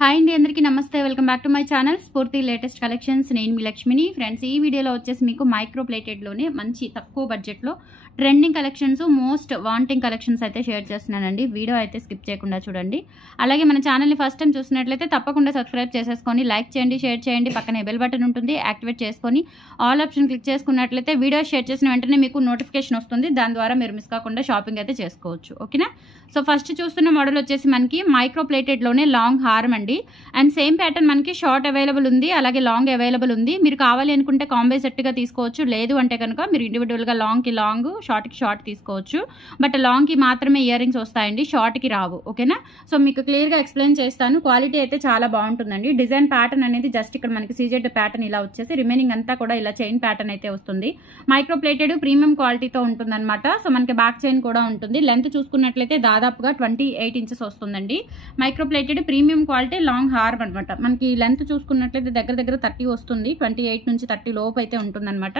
Hi అండి, అందరికీ నమస్తే. Welcome back to my channel స్ఫూర్తి లేటెస్ట్ కలెక్షన్స్. నేను మీ లక్ష్మిని. ఫ్రెండ్స్, ఈ వీడియోలో వచ్చేసి మీకు మైక్రో ప్లేటెడ్లోనే మంచి తక్కువ బడ్జెట్లో trending collections, most wanting collections అయితే షేర్ చేస్తున్నానండి. వీడియో అయితే స్కిప్ చేయకుండా చూడండి. అలాగే మన ఛానల్ని ఫస్ట్ టైం చూసినట్లయితే తప్పకుండా సబ్స్క్రైబ్ చేసేసుకొని లైక్ చేయండి, షేర్ చేయండి. పక్కనే బెల్ బటన్ ఉంటుంది, యాక్టివేట్ చేసుకొని ఆల్ ఆప్షన్ క్లిక్ చేసుకున్నట్లయితే వీడియో షేర్ చేసిన వెంటనే మీకు నోటిఫికేషన్ వస్తుంది. దాని ద్వారా మీరు మిస్ కాకుండా షాపింగ్ అయితే చేసుకోవచ్చు. ఓకేనా? సో ఫస్ట్ చూస్తున్న మోడల్ వచ్చేసి మనకి మైక్రో ప్లేటెడ్లోనే లాంగ్ హారం అండి. అండ్ సేమ్ ప్యాటర్న్ మనకి షార్ట్ అవైలబుల్ ఉంది, అలాగే లాంగ్ అవైలబుల్ ఉంది. మీరు కావాలి అనుకుంటే కాంబో సెట్గా తీసుకోవచ్చు. లేదు అంటే కనుక మీరు ఇండివిజువల్గా లాంగ్కి లాంగ్, షార్ట్కి షార్ట్ తీసుకోవచ్చు. బట్ లాంగ్కి మాత్రమే ఇయర్ రింగ్స్ వస్తాయండి, షార్ట్కి రావు. ఓకేనా? సో మీకు క్లియర్గా ఎక్స్ప్లెయిన్ చేస్తాను. క్వాలిటీ అయితే చాలా బాగుంటుందండి. డిజైన్ ప్యాటర్న్ అనేది జస్ట్ ఇక్కడ మనకి సీజెడ్ ప్యాటర్న్ ఇలా వచ్చేసి రిమైనింగ్ అంతా కూడా ఇలా చైన్ ప్యాటర్న్ అయితే వస్తుంది. మైక్రో ప్లేటెడ్ ప్రీమియం క్వాలిటీతో ఉంటుంది అనమాట. సో మనకి బ్యాక్ చైన్ కూడా ఉంటుంది. లెంత్ చూసుకున్నట్లయితే దాదాపుగా 28 ఇంచెస్ వస్తుందండి. Micro plated premium quality long harm అనమాట. మనకి లెంత్ చూసుకున్నట్లయితే దగ్గర 30 వస్తుంది. 28 నుంచి 30 లోపు అయితే ఉంటుంది అనమాట.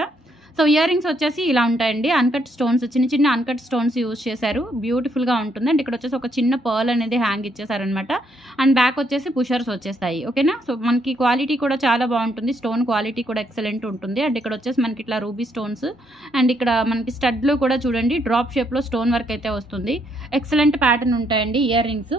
సో ఇయర్ రింగ్స్ వచ్చేసి ఇలా ఉంటాయండి. అన్కట్ స్టోన్స్, చిన్న అన్కట్ స్టోన్స్ యూజ్ చేశారు. బ్యూటిఫుల్గా ఉంటుంది. అండ్ ఇక్కడ వచ్చేసి ఒక చిన్న పర్ల్ అనేది హ్యాంగ్ ఇచ్చేసారనమాట. అండ్ బ్యాక్ వచ్చేసి పుషర్స్ వచ్చేస్తాయి. ఓకేనా? సో మనకి క్వాలిటీ కూడా చాలా బాగుంటుంది. స్టోన్ క్వాలిటీ కూడా ఎక్సలెంట్ ఉంటుంది. అండ్ ఇక్కడ వచ్చేసి మనకి ఇట్లా రూబీ స్టోన్స్, అండ్ ఇక్కడ మనకి స్టడ్లు కూడా చూడండి డ్రాప్ షేప్లో స్టోన్ వర్క్ అయితే వస్తుంది. ఎక్సలెంట్ ప్యాటర్న్ ఉంటాయండి ear rings.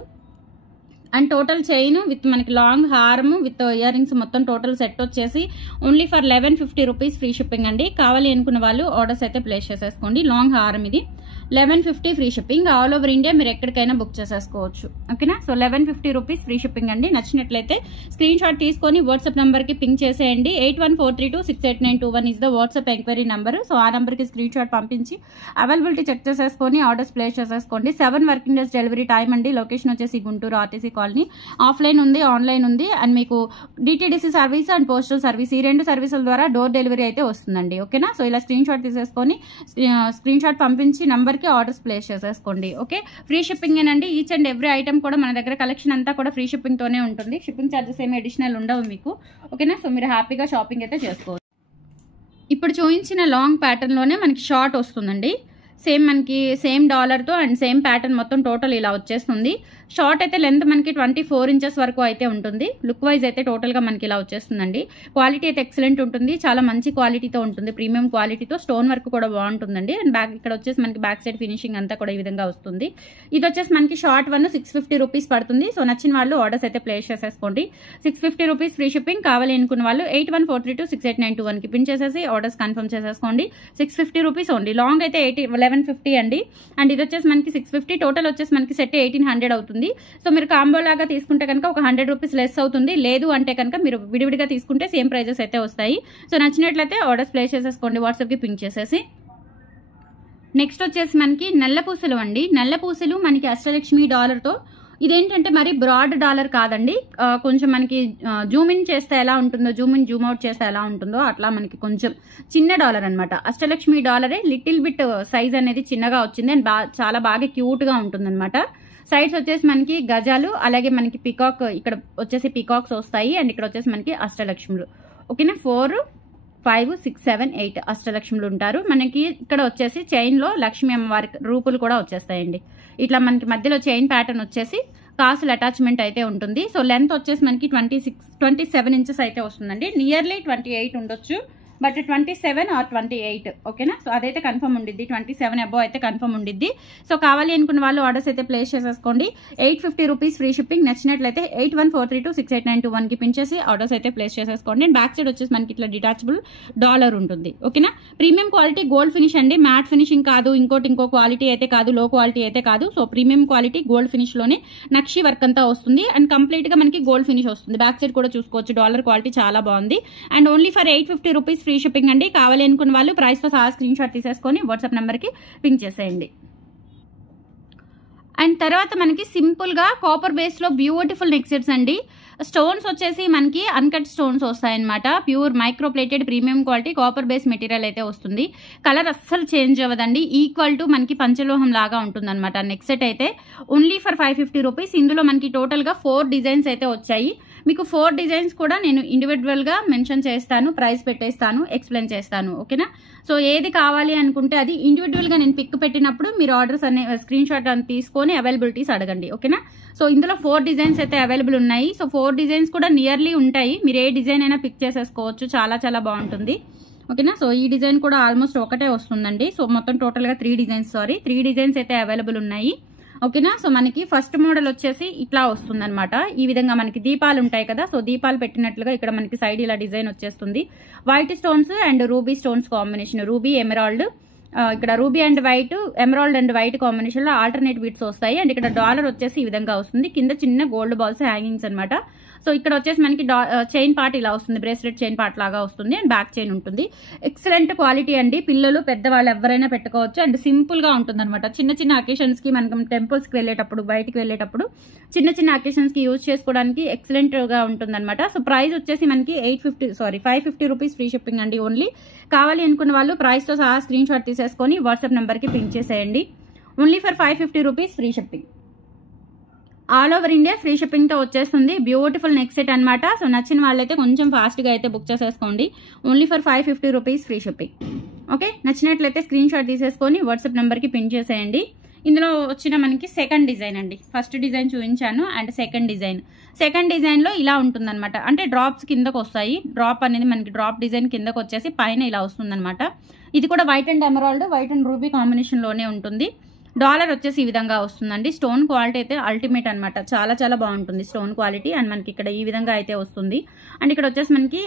And total chain with మనకి లాంగ్ హార్మ్ విత్ ఇయర్ రింగ్స్ మొత్తం టోటల్ సెట్ వచ్చేసి only for 1150 rupees free shipping అండి. కావాలి అనుకున్న వాళ్ళు ఆర్డర్స్ అయితే ప్లేస్ చేసేసుకోండి. లాంగ్ హార్మ్ ఇది 1150 free shipping. All over India మీరు ఎక్కడికైనా బుక్ చేసేసుకోవచ్చు. ఓకేనా? సో 1150 రూపీస్ ఫ్రీ షిప్పింగ్ అండి. నచ్చినట్లయితే స్క్రీన్ షాట్ తీసుకొని వాట్సాప్ నెంబర్కి పింక్ చేసేయండి. 8143268921 is the WhatsApp enquiry number. So ఆ నెంబర్కి స్క్రీన్ షాట్ పంపించి అవైలబిలిటీ చెక్ చేసేసుకొని ఆర్డర్స్ ప్లేస్ చేసేసుకోండి. 7 వర్కింగ్ డేస్ డెలివరీ టైం అండి. లొకేషన్ వచ్చేసి గుంటూరు ఆర్టీసీ కాలనీ. ఆఫ్లైన్ ఉంది, ఆన్లైన్ ఉంది. అండ్ మీకు DTDC service and postal service, ఈ 2 సర్వీసుల ద్వారా డోర్ డెలివరీ అయితే వస్తుందండి. ఓకేనా? సో ఇలా స్క్రీన్ షాట్ తీసేసుకొని స్క్రీన్ షాట్ పంపించి నెంబర్కి ఆర్డర్స్ ప్లేస్ చేసేసుకోండి. ఓకే? ఫ్రీ షిప్పింగ్ ఏనండి. ఈచ్ అండ్ ఎవ్రీ ఐటమ్ కూడా మన దగ్గర కలెక్షన్ అంతా కూడా ఫ్రీ షిప్పింగ్ తోనే ఉంటుంది. షిప్పింగ్ ఛార్జెస్ ఏమి అడిషనల్ ఉండవు మీకు. ఓకేనా? సో మీరు హ్యాపీగా షాపింగ్ అయితే చేసుకోవచ్చు. ఇప్పుడు చూపించిన లాంగ్ ప్యాటర్న్ లోనే మనకి షార్ట్ వస్తుందండి. మనకి సేమ్ డాలర్తో అండ్ సేమ్ ప్యాటర్న్ మొత్తం టోటల్ ఇలా వచ్చేస్తుంది. షార్ట్ అయితే లెంత్ మనకి 24 ఇంచెస్ వరకు అయితే ఉంటుంది. లుక్ వైజ్ అయితే టోటల్గా మనకి ఇలా వచ్చేస్తుందండి. క్వాలిటీ అయితే ఎక్సలెంట్ ఉంటుంది. చాలా మంచి క్వాలిటీతో ఉంటుంది. ప్రీమియం క్వాలిటీతో స్టోన్ వర్క్ కూడా బాగుంటుందండి. అండ్ బ్యాక్ ఇక్కడ వచ్చేసి మనకి బ్యాక్ సైడ్ ఫినిషింగ్ అంతా కూడా ఈ విధంగా వస్తుంది. ఇది వచ్చేసి మనకి షార్ట్ 650 రూపీస్ పడుతుంది. సో నచ్చిన వాళ్ళు ఆర్డర్స్ అయితే ప్లేస్ చేసేసుకోండి. 650 రూపీస్ ఫ్రీ షిప్పింగ్. కావాలి అనుకున్న వాళ్ళు 8143268921కి పిన్ చేసేసి ఆర్డర్స్ కన్ఫర్మ్ చేసేసుకోండి. 650 రూపీస్ ఓన్లీ. లాంగ్ అయితే 1150 అండి. అండ్ ఇది వచ్చేసి మనకి 650. టోటల్ వచ్చేసి మనకి సెట్ 1800 అవుతుంది. సో మీరు కాంబో లాగా తీసుకుంటే కనుక ఒక 100 రూపీస్ లెస్ అవుతుంది. లేదు అంటే కనుక మీరు విడివిడిగా తీసుకుంటే సేమ్ ప్రైజెస్ అయితే వస్తాయి. సో నచ్చినట్లయితే ఆర్డర్స్ ప్లేస్ చేసేసుకోండి వాట్సాప్కి పింక్ చేసేసి. నెక్స్ట్ వచ్చేసి మనకి నల్ల పూసలు అండి. నల్ల పూసలు మనకి అష్టలక్ష్మి డాలర్తో. ఇదేంటంటే మరి బ్రాడ్ డాలర్ కాదండి. కొంచెం మనకి జూమ్ ఇన్ చేస్తే ఎలా ఉంటుందో, జూమ్ ఇన్ జూమ్ అవుట్ చేస్తే ఎలా ఉంటుందో అట్లా మనకి కొంచెం చిన్న డాలర్ అనమాట. అష్టలక్ష్మి డాలరే లిటిల్ బిట్ సైజ్ అనేది చిన్నగా వచ్చింది. అండ్ చాలా బాగా క్యూట్గా ఉంటుందన్నమాట. సైడ్స్ వచ్చేసి మనకి గజాలు, అలాగే మనకి పికాక్, ఇక్కడ వచ్చేసి పికాక్స్ వస్తాయి. అండ్ ఇక్కడ వచ్చేసి మనకి అష్టలక్ష్ములు. ఓకేనా? 4, 5, 6, 7, 8 అష్టలక్ష్ములు ఉంటారు. మనకి ఇక్కడ వచ్చేసి చైన్లో లక్ష్మీ అమ్మవారి రూపులు కూడా వచ్చేస్తాయండి. ఇట్లా మనకి మధ్యలో చైన్ ప్యాటర్న్ వచ్చేసి కాసులు అటాచ్మెంట్ అయితే ఉంటుంది. సో లెంత్ వచ్చేసి మనకి 27 ఇంచెస్ అయితే వస్తుందండి. నియర్లీ 28 ఉండొచ్చు, బట్ 27 ఆర్ 28. ఓకేనా? సో అదైతే కన్ఫర్మ్ ఉండిద్ది. 27 అబోవ్ అయితే కన్ఫర్మ్ ఉండిద్ది. సో కావాలి అనుకున్న వాళ్ళు ఆర్డర్స్ అయితే ప్లేస్ చేసేసుకోండి. 850 రూపీస్ ఫ్రీ షిప్పింగ్. నచ్చినట్లయితే 8143268921కి పిన్ చేసి ఆర్డర్స్ అయితే ప్లేస్ చేసేసుకోండి. అండ్ బ్యాక్ సైడ్ వచ్చేసి మనకి ఇట్లా డిటాచబుల్ డాలర్ ఉంటుంది. ఓకేనా? ప్రీమియం క్వాలిటీ గోల్డ్ ఫినిష్ అండి. మ్యాట్ ఫినిషింగ్ కాదు, ఇంకో క్వాలిటీ అయితే కాదు, లో క్వాలిటీ అయితే కాదు. So premium quality gold finish లోనే నక్షి వర్క్ అంతా వస్తుంది. అండ్ కంప్లీట్ గా మనకి గోల్డ్ ఫినిష్ వస్తుంది. బ్యాక్ సైడ్ కూడా చూసుకోవచ్చు. డాలర్ క్వాలిటీ చాలా బాగుంది. And only for 850 rupees free shipping అండి. కావాలి అనుకున్న వాళ్ళు ప్రైస్ తో సహా స్క్రీన్ షాట్ తీసేసుకొని వాట్సాప్ నెంబర్ కి పింక్ చేసేయండి. అండ్ తర్వాత మనకి సింపుల్ గా కాపర్ బేస్ లో బ్యూటిఫుల్ నెక్ సెట్స్ అండి. స్టోన్స్ వచ్చేసి మనకి అన్కట్ స్టోన్స్ వస్తాయన్నమాట. Pure micro plated premium quality copper base material అయితే వస్తుంది. కలర్ అస్సలు చేంజ్ అవ్వదండి. ఈక్వల్ టు మనకి పంచలోహం లాగా ఉంటుంది అనమాట. నెక్ సెట్ అయితే ఓన్లీ ఫర్ 550 రూపీస్. ఇందులో మనకి టోటల్ గా 4 డిజైన్స్ అయితే వచ్చాయి. మీకు 4 డిజైన్స్ కూడా నేను ఇండివిజువల్గా మెన్షన్ చేస్తాను, ప్రైస్ పెట్టేస్తాను, ఎక్స్ప్లెయిన్ చేస్తాను. ఓకేనా? సో ఏది కావాలి అనుకుంటే అది ఇండివిజువల్గా నేను పిక్ పెట్టినప్పుడు మీరు ఆర్డర్స్ అనే స్క్రీన్ షాట్ అని తీసుకొని అవైలబిలిటీస్ అడగండి. ఓకేనా? సో ఇందులో 4 డిజైన్స్ అయితే అవైలబుల్ ఉన్నాయి. సో 4 డిజైన్స్ కూడా నియర్లీ ఉంటాయి. మీరు ఏ డిజైన్ అయినా పిక్ చేసేసుకోవచ్చు. చాలా చాలా బాగుంటుంది. ఓకేనా? సో ఈ డిజైన్ కూడా ఆల్మోస్ట్ ఒకటే వస్తుందండి. సో మొత్తం టోటల్గా 3 డిజైన్స్ అయితే అవైలబుల్ ఉన్నాయి. ఓకేనా? సో మనకి ఫస్ట్ మోడల్ వచ్చేసి ఇట్లా వస్తుంది అనమాట. ఈ విధంగా మనకి దీపాలు ఉంటాయి కదా, సో దీపాలు పెట్టినట్లుగా ఇక్కడ మనకి సైడ్ ఇలా డిజైన్ వచ్చేస్తుంది. White stones and ruby stones combination, ruby emerald, ఇక్కడ ruby and white, emerald and white combination లో ఆల్టర్నేట్ బీట్స్ వస్తాయి. అండ్ ఇక్కడ డాలర్ వచ్చేసి ఈ విధంగా వస్తుంది. కింద చిన్న గోల్డ్ బాల్స్ హ్యాంగింగ్స్ అనమాట. సో ఇక్కడ వచ్చేసి మనకి చైన్ పార్ట్ ఇలా వస్తుంది, బ్రేస్లెట్ చైన్ పార్ట్ లాగా వస్తుంది అండ్ బ్యాక్ చైన్ ఉంటుంది. ఎక్సలెంట్ క్వాలిటీ అండి. పిల్లలు పెద్దవాళ్ళు ఎవరైనా పెట్టుకోవచ్చు అండ్ సింపుల్ గా ఉంటుంది అనమాట. చిన్న చిన్న అకేషన్స్ కి, మనకి టెంపుల్స్ కి వెళ్ళేటప్పుడు, బయటికి వెళ్ళేటప్పుడు చిన్న చిన్న అకేషన్స్ కి యూజ్ చేసుకోవడానికి ఎక్సలెంట్ గా ఉంటుంది అనమాట. సో ప్రైస్ వచ్చేసి మనకి 550 రూపీస్ ఫ్రీ షిప్పింగ్ అండి. ఓన్లీ కావాలి అనుకున్న వాళ్ళు ప్రైస్ తో సహా స్క్రీన్ షాట్ తీసేసుకొని వాట్సాప్ నెంబర్ కి పింక్ చేసేయండి. Only for 550 rupees free shipping. All over India free shipping తో వచ్చేస్తుంది. బ్యూటిఫుల్ నెక్ సెట్ అనమాట. సో నచ్చిన వాళ్ళైతే కొంచెం ఫాస్ట్ గా అయితే బుక్ చేసేసుకోండి. Only for 550 rupees free shipping. Okay, నచ్చినట్లయితే స్క్రీన్ షాట్ తీసేసుకొని వాట్సాప్ నెంబర్ కి పిన్ చేసేయండి. ఇందులో వచ్చిన మనకి సెకండ్ డిజైన్ అండి. ఫస్ట్ డిజైన్ చూపించాను అండ్ సెకండ్ డిజైన్ లో ఇలా ఉంటుందన్నమాట. అంటే డ్రాప్స్ కిందకు వస్తాయి. డ్రాప్ అనేది మనకి డ్రాప్ డిజైన్ కిందకు వచ్చేసి పైన ఇలా వస్తుందన్నమాట. ఇది కూడా white and emerald, white and ruby combination లోనే ఉంటుంది. డాలర్ వచ్చేసి ఈ విధంగా వస్తుందండి. స్టోన్ క్వాలిటీ అయితే అల్టిమేట్ అనమాట. చాలా చాలా బాగుంటుంది స్టోన్ క్వాలిటీ. అండ్ మనకి ఇక్కడ ఈ విధంగా అయితే వస్తుంది. అండ్ ఇక్కడ వచ్చేసి మనకి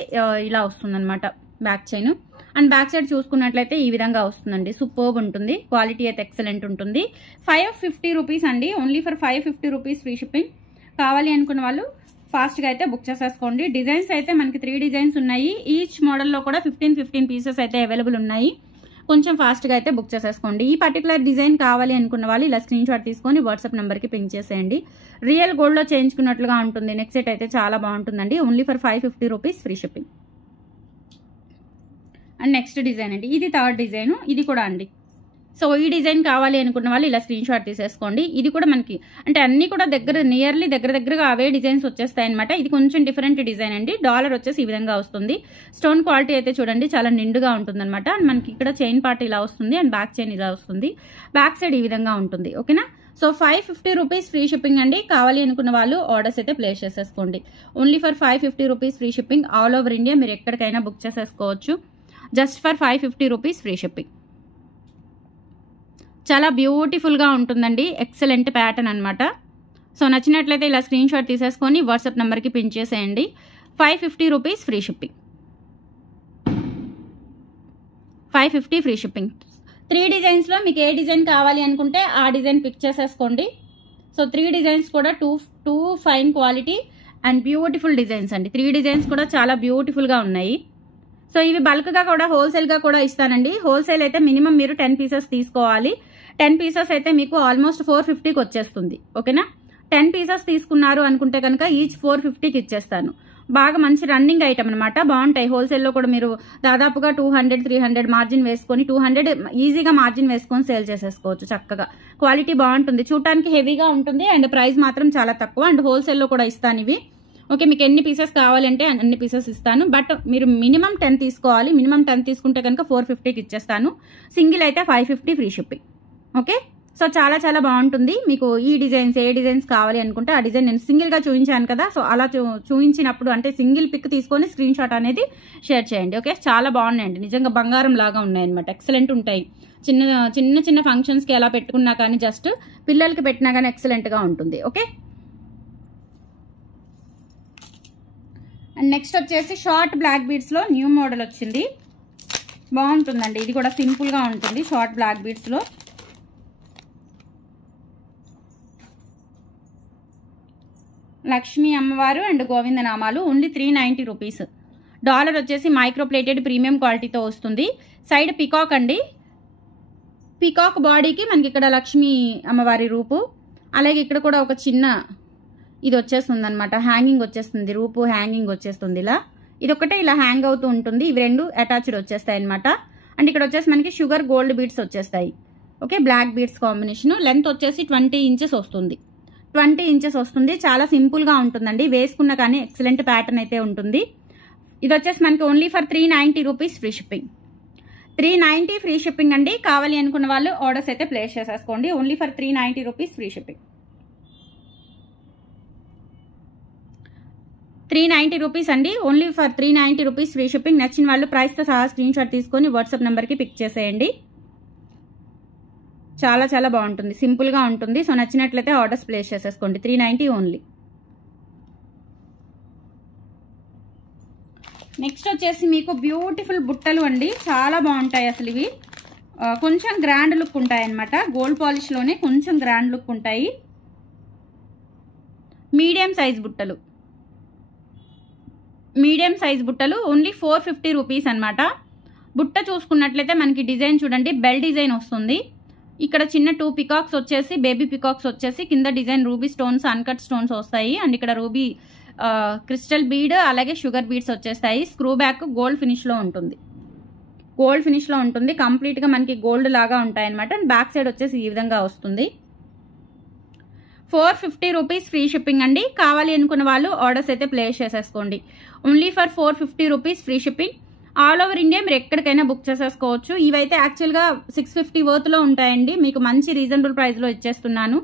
ఇలా వస్తుంది అనమాట back chain. And back side చూసుకున్నట్లయితే ఈ విధంగా వస్తుందండి. సూపర్బ్ ఉంటుంది. క్వాలిటీ అయితే ఎక్సలెంట్ ఉంటుంది. 550 రూపీస్ అండి. Only for 550 rupees free shipping. కావాలి అనుకున్న వాళ్ళు ఫాస్ట్ గా అయితే బుక్ చేసేసుకోండి. డిజైన్స్ అయితే మనకి 3 డిజైన్స్ ఉన్నాయి. ఈచ్ మోడల్లో కూడా 15 పీసెస్ అయితే అవైలబుల్ ఉన్నాయి. కొంచెం ఫాస్ట్ గా అయితే బుక్ చేసేసుకోండి. ఈ పర్టికులర్ డిజైన్ కావాలి అనుకున్న వాళ్ళు ఇలా స్క్రీన్ షాట్ తీసుకొని వాట్సాప్ నెంబర్ కి పింక్ చేసేయండి. రియల్ గోల్డ్ లో చేయించుకున్నట్లుగా ఉంటుంది. నెక్స్ట్ సెట్ అయితే చాలా బాగుంటుందండి. Only for 550 rupees free shipping. And next design అండి. ఇది థర్డ్ డిజైన్. ఇది కూడా అండి. సో ఈ డిజైన్ కావాలి అనుకున్న వాళ్ళు ఇలా స్క్రీన్ షాట్ తీసేసుకోండి. ఇది కూడా మనకి అంటే అన్ని కూడా నియర్లీ దగ్గరగా అవే డిజైన్స్ వచ్చేస్తాయి అనమాట. ఇది కొంచెం డిఫరెంట్ డిజైన్ అండి. డాలర్ వచ్చేసి ఈ విధంగా వస్తుంది. స్టోన్ క్వాలిటీ అయితే చూడండి చాలా నిండుగా ఉంటుంది అనమాట. అండ్ మనకి ఇక్కడ చైన్ పార్ట్ ఇలా వస్తుంది అండ్ బ్యాక్ చైన్ ఇలా వస్తుంది. బ్యాక్ సైడ్ ఈ విధంగా ఉంటుంది. ఓకేనా? సో 550 రూపీస్ ఫ్రీ షిప్పింగ్ అండి. కావాలి అనుకున్న వాళ్ళు ఆర్డర్స్ అయితే ప్లేస్ చేసేసుకోండి. Only for 550 rupees free shipping. All over India మీరు ఎక్కడికైనా బుక్ చేసేసుకోవచ్చు. Just for 550 rupees free shipping. చాలా బ్యూటిఫుల్గా ఉంటుందండి. ఎక్సలెంట్ ప్యాటర్న్ అనమాట. సో నచ్చినట్లయితే ఇలా స్క్రీన్ షాట్ తీసేసుకొని వాట్సాప్ నెంబర్కి పిన్ చేసేయండి. 550 rupees free shipping. 550 free shipping. 3 డిజైన్స్లో మీకు ఏ డిజైన్ కావాలి అనుకుంటే ఆ డిజైన్ పిక్ చేసేసుకోండి. సో 3 డిజైన్స్ కూడా two fine quality and beautiful designs అండి. 3 డిజైన్స్ కూడా చాలా బ్యూటిఫుల్గా ఉన్నాయి. సో ఇవి బల్క్గా కూడా హోల్సేల్గా కూడా ఇస్తానండి. హోల్సేల్ అయితే మినిమం మీరు 10 పీసెస్ తీసుకోవాలి. 10 పీసెస్ అయితే మీకు ఆల్మోస్ట్ 450కి వచ్చేస్తుంది. ఓకేనా? 10 పీసెస్ తీసుకున్నారు అనుకుంటే కనుక ఈచ్ 450కి ఇచ్చేస్తాను. బాగా మంచి రన్నింగ్ ఐటమ్ అనమాట. బాగుంటాయి. హోల్సేల్లో కూడా మీరు దాదాపుగా 200-300 మార్జిన్ వేసుకొని 200 ఈజీగా మార్జిన్ వేసుకొని సేల్ చేసేసుకోవచ్చు చక్కగా. క్వాలిటీ బాగుంటుంది. చూడటానికి హెవీగా ఉంటుంది అండ్ ప్రైస్ మాత్రం చాలా తక్కువ. అండ్ హోల్సేల్లో కూడా ఇస్తాను ఇవి. ఓకే, మీకు ఎన్ని పీసెస్ కావాలంటే అన్ని పీసెస్ ఇస్తాను. బట్ మీరు మినిమం 10 తీసుకోవాలి. మినిమం 10 తీసుకుంటే కనుక 450కి ఇచ్చేస్తాను. సింగిల్ అయితే 550 ఫ్రీ షిప్పింగ్. ఓకే, సో చాలా చాలా బాగుంటుంది. మీకు ఈ డిజైన్స్ ఏ డిజైన్స్ కావాలి అనుకుంటే ఆ డిజైన్ నేను సింగిల్గా చూపించాను కదా, సో అలా చూపించినప్పుడు అంటే సింగిల్ పిక్ తీసుకొని స్క్రీన్ షాట్ అనేది షేర్ చేయండి. ఓకే, చాలా బాగున్నాయండి. నిజంగా బంగారం లాగా ఉన్నాయన్నమాట. ఎక్సలెంట్ ఉంటాయి. చిన్న ఫంక్షన్స్కి ఎలా పెట్టుకున్నా కానీ జస్ట్ పిల్లలకి పెట్టినా కానీ ఎక్సలెంట్గా ఉంటుంది. ఓకే, అండ్ నెక్స్ట్ వచ్చేసి షార్ట్ బ్లాక్ బీడ్స్లో న్యూ మోడల్ వచ్చింది. బాగుంటుందండి. ఇది కూడా సింపుల్గా ఉంటుంది. షార్ట్ బ్లాక్ బీడ్స్లో లక్ష్మీ అమ్మవారు అండ్ గోవింద నామాలు. Only 390 rupees. డాలర్ వచ్చేసి మైక్రో ప్లేటెడ్ ప్రీమియం క్వాలిటీతో వస్తుంది. సైడ్ పికాక్ అండి. పికాక్ బాడీకి మనకి ఇక్కడ లక్ష్మీ అమ్మవారి రూపు, అలాగే ఇక్కడ కూడా ఒక చిన్న ఇది వచ్చేస్తుంది అనమాట. హ్యాంగింగ్ వచ్చేస్తుంది. రూపు హ్యాంగింగ్ వచ్చేస్తుంది. ఇలా ఇదొకటే ఇలా హ్యాంగ్ అవుతూ ఉంటుంది. ఇవి 2 అటాచ్డ్ వచ్చేస్తాయి అనమాట. అండ్ ఇక్కడ వచ్చేసి మనకి షుగర్ గోల్డ్ బీడ్స్ వచ్చేస్తాయి. Okay, black beads combination. Length వచ్చేసి 20 ఇంచెస్ వస్తుంది. 20 ఇంచెస్ వస్తుంది. చాలా సింపుల్గా ఉంటుందండి, వేసుకున్న కానీ ఎక్సలెంట్ ప్యాటర్న్ అయితే ఉంటుంది. ఇది వచ్చేసి మనకి only for 390 rupees free shipping. 390 free shipping అండి. కావాలి అనుకున్న వాళ్ళు ఆర్డర్స్ అయితే ప్లేస్ చేసేసుకోండి. Only for 390 rupees free shipping. 390 rupees అండి. Only for 390 rupees free shipping. నచ్చిన వాళ్ళు ప్రైస్తో సహా స్క్రీన్ షాట్ తీసుకొని వాట్సాప్ నెంబర్కి పిక్ చేసేయండి. చాలా చాలా బాగుంటుంది, సింపుల్గా ఉంటుంది. సో నచ్చినట్లయితే ఆర్డర్స్ ప్లేస్ చేసేసుకోండి. 390 ఓన్లీ. నెక్స్ట్ వచ్చేసి మీకు బ్యూటిఫుల్ బుట్టలు అండి. చాలా బాగుంటాయి అసలు ఇవి. కొంచెం గ్రాండ్ లుక్ ఉంటాయి అన్నమాట. గోల్డ్ పాలిష్లోనే కొంచెం గ్రాండ్ లుక్ ఉంటాయి. మీడియం సైజ్ బుట్టలు, మీడియం సైజ్ బుట్టలు ఓన్లీ 450 రూపీస్ అనమాట. బుట్ట చూసుకున్నట్లయితే మనకి డిజైన్ చూడండి, బెల్ డిజైన్ వస్తుంది. ఇక్కడ చిన్న 2 పికాక్స్ వచ్చేసి, బేబీ పికాక్స్ వచ్చేసి, కింద design ruby stones, uncut stones వస్తాయి. అండ్ ఇక్కడ రూబీ క్రిస్టల్ బీడ్ అలాగే షుగర్ బీడ్స్ వచ్చేస్తాయి. స్క్రూ బ్యాక్ గోల్డ్ ఫినిష్లో ఉంటుంది, గోల్డ్ ఫినిష్లో ఉంటుంది. కంప్లీట్గా మనకి గోల్డ్ లాగా ఉంటాయి అనమాట. అండ్ బ్యాక్ సైడ్ వచ్చేసి ఈ విధంగా వస్తుంది. 450 రూపీస్ ఫ్రీ షిప్పింగ్ అండి. కావాలి అనుకున్న వాళ్ళు ఆర్డర్స్ అయితే ప్లేస్ చేసేసుకోండి. Only for 450 rupees free shipping. All over India మీరు ఎక్కడికైనా బుక్ చేసేసుకోవచ్చు. ఇవైతే యాక్చువల్గా 650 వర్త్లో ఉంటాయండి. మీకు మంచి రీజనబుల్ ప్రైస్లో ఇచ్చేస్తున్నాను.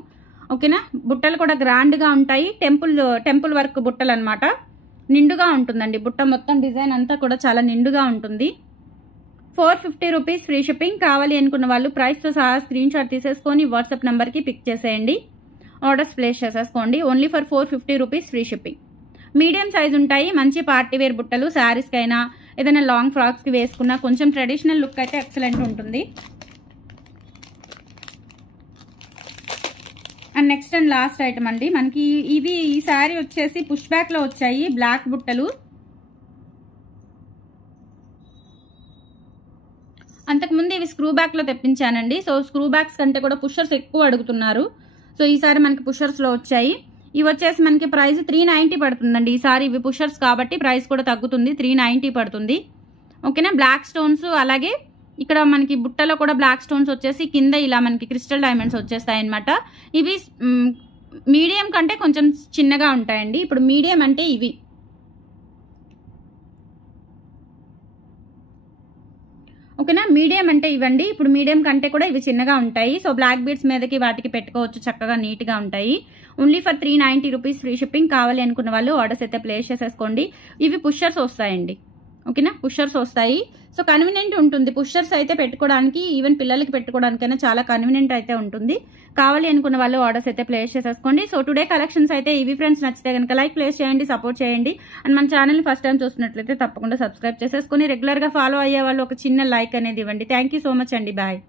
ఓకేనా. బుట్టలు కూడా గ్రాండ్గా ఉంటాయి. టెంపుల్ వర్క్ బుట్టలు అనమాట. నిండుగా ఉంటుందండి బుట్ట మొత్తం. డిజైన్ అంతా కూడా చాలా నిండుగా ఉంటుంది. 450 రూపీస్ ఫ్రీ షిప్పింగ్. కావాలి అనుకున్న వాళ్ళు ప్రైస్తో సహా స్క్రీన్ షాట్ తీసేసుకొని వాట్సాప్ నెంబర్కి పిక్ చేసేయండి. ఆర్డర్స్ ప్లేస్ చేసేసుకోండి. Only for 450 rupees free shipping. Medium size ఉంటాయి. మంచి పార్టీ వేర్ బుట్టలు, శారీస్కి అయినా ఏదైనా లాంగ్ ఫ్రాక్స్కి వేసుకున్నా కొంచెం ట్రెడిషనల్ లుక్ అయితే ఎక్సలెంట్ ఉంటుంది. And next and last item అండి మనకి ఇవి. ఈ శారీ వచ్చేసి పుష్ బ్యాక్ లో వచ్చాయి, బ్లాక్ బుట్టలు. అంతకుముందు ఇవి స్క్రూ బ్యాక్ లో తెప్పించానండి. సో స్క్రూ బ్యాక్స్ కంటే కూడా పుషర్స్ ఎక్కువ అడుగుతున్నారు. సో ఈసారి మనకి పుషర్స్ లో వచ్చాయి. ఇవి వచ్చేసి మనకి ప్రైస్ 390 పడుతుందండి. ఈసారి ఇవి పుషర్స్ కాబట్టి ప్రైస్ కూడా తగ్గుతుంది, 390 పడుతుంది. ఓకేనా. బ్లాక్ స్టోన్స్ అలాగే ఇక్కడ మనకి బుట్టలో కూడా బ్లాక్ స్టోన్స్ వచ్చేసి కింద ఇలా మనకి క్రిస్టల్ డైమండ్స్ వచ్చేస్తాయి అనమాట. ఇవి మీడియం కంటే కొంచెం చిన్నగా ఉంటాయండి. ఇప్పుడు మీడియం అంటే ఇవి. ఓకేనా. మీడియం అంటే ఇవ్వండి. ఇప్పుడు మీడియం కంటే కూడా ఇవి చిన్నగా ఉంటాయి. సో బ్లాక్ బీడ్స్ మీదకి వాటికి పెట్టుకోవచ్చు, చక్కగా నీట్గా ఉంటాయి. Only for 390 rupees free shipping. కావాలి అనుకున్న వాళ్ళు ఆర్డర్స్ అయితే ప్లేస్ చేసేసుకోండి. ఇవి పుషర్స్ వస్తాయండి. ఓకేనా. పుషర్స్ వస్తాయి. సో కన్వీనియంట్ ఉంటుంది. పుషర్స్ అయితే పెట్టుకోవడానికి, ఈవెన్ పిల్లలకి పెట్టుకోవడానికైనా చాలా కన్వీనియంట్ అయితే ఉంటుంది. కావాలి అనుకున్న వాళ్ళు ఆర్డర్స్ అయితే ప్లేస్ చేసేసుకోండి. సో టుడే కలెక్షన్స్ అయితే ఇవి ఫ్రెండ్స్. నచ్చితే కనుక లైక్ ప్లేస్ చేయండి, సపోర్ట్ చేయండి. అండ్ మన ఛానల్ని ఫస్ట్ టైం చూస్తున్నట్లయితే తప్పకుండా సబ్స్క్రైబ్ చేసేసుకొని రెగ్యులర్గా ఫాలో అయ్యే వాళ్ళు ఒక చిన్న లైక్ అనేది ఇవ్వండి. థ్యాంక్ యూ సో మచ్ అండి. బాయ్.